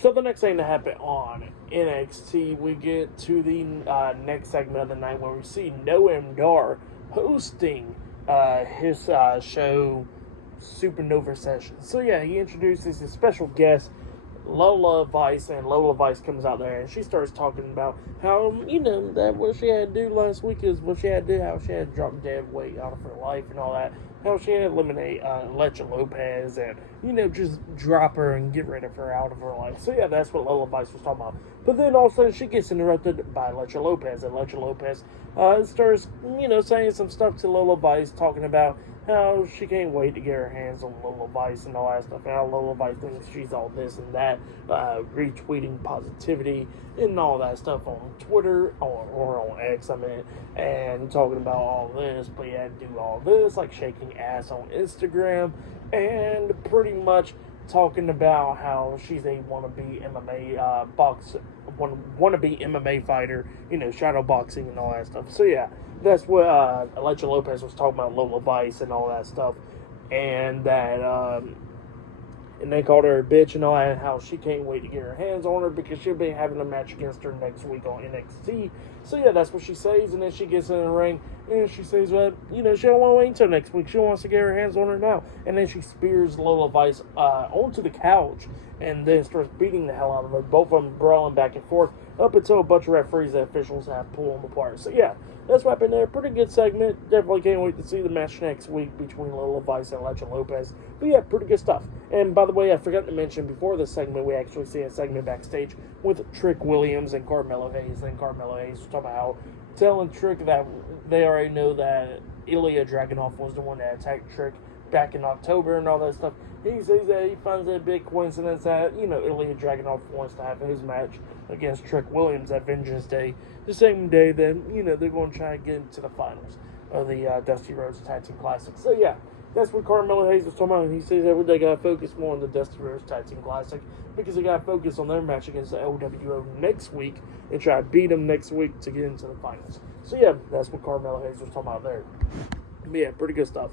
So the next thing to happen on NXT, we get to the next segment of the night where we see Noam Dar hosting his show Supernova Session. So yeah, he introduces his special guest Lola Vice, and Lola Vice comes out there and she starts talking about how, that what she had to do last week is what she had to do, how she had to drop dead weight out of her life and all that, how she had to eliminate Elektra Lopez and, just drop her and get rid of her out of her life. So yeah, that's what Lola Vice was talking about. But then all of a sudden she gets interrupted by Elektra Lopez, and Elektra Lopez starts, saying some stuff to Lola Vice, talking about how she can't wait to get her hands on Lola Vice and all that stuff, and how Lola Vice thinks she's all this and that, retweeting positivity and all that stuff on Twitter, or on X, and talking about all this, but you had to do all this, like shaking ass on Instagram, and pretty much talking about how she's a wannabe MMA wannabe MMA fighter, shadow boxing and all that stuff. So yeah, that's what Elektra Lopez was talking about Lola Vice and all that stuff, and that and they called her a bitch and all that, and how she can't wait to get her hands on her because she'll be having a match against her next week on NXT. So yeah, that's what she says, and then she gets in the ring and she says that, she don't want to wait until next week. She wants to get her hands on her now. And then she spears Lola Vice onto the couch and then starts beating the hell out of her. Both of them brawling back and forth up until a bunch of referees and officials have pulled them apart. So yeah, that's what happened there. Pretty good segment. Definitely can't wait to see the match next week between Lola Vice and Elektra Lopez. But yeah, pretty good stuff. And by the way, I forgot to mention before this segment, we actually see a segment backstage with Trick Williams and Carmelo Hayes. And Carmelo Hayes was talking about how telling Trick that they already know that Ilya Dragunov was the one that attacked Trick back in October and all that stuff. He says that he finds it a big coincidence that, Ilya Dragunov wants to have his match against Trick Williams at Vengeance Day, the same day that, they're going to try to get into the finals of the Dusty Rhodes Tag Team Classic. So yeah, that's what Carmelo Hayes was talking about. He says that they got to focus more on the Dusty Rhodes Tag Team Classic because they got to focus on their match against the LWO next week and try to beat them next week to get into the finals. So yeah, that's what Carmelo Hayes was talking about there. But yeah, pretty good stuff.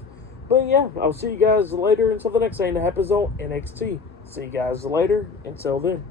But yeah, I'll see you guys later until the next thing that happens on NXT. See you guys later. Until then.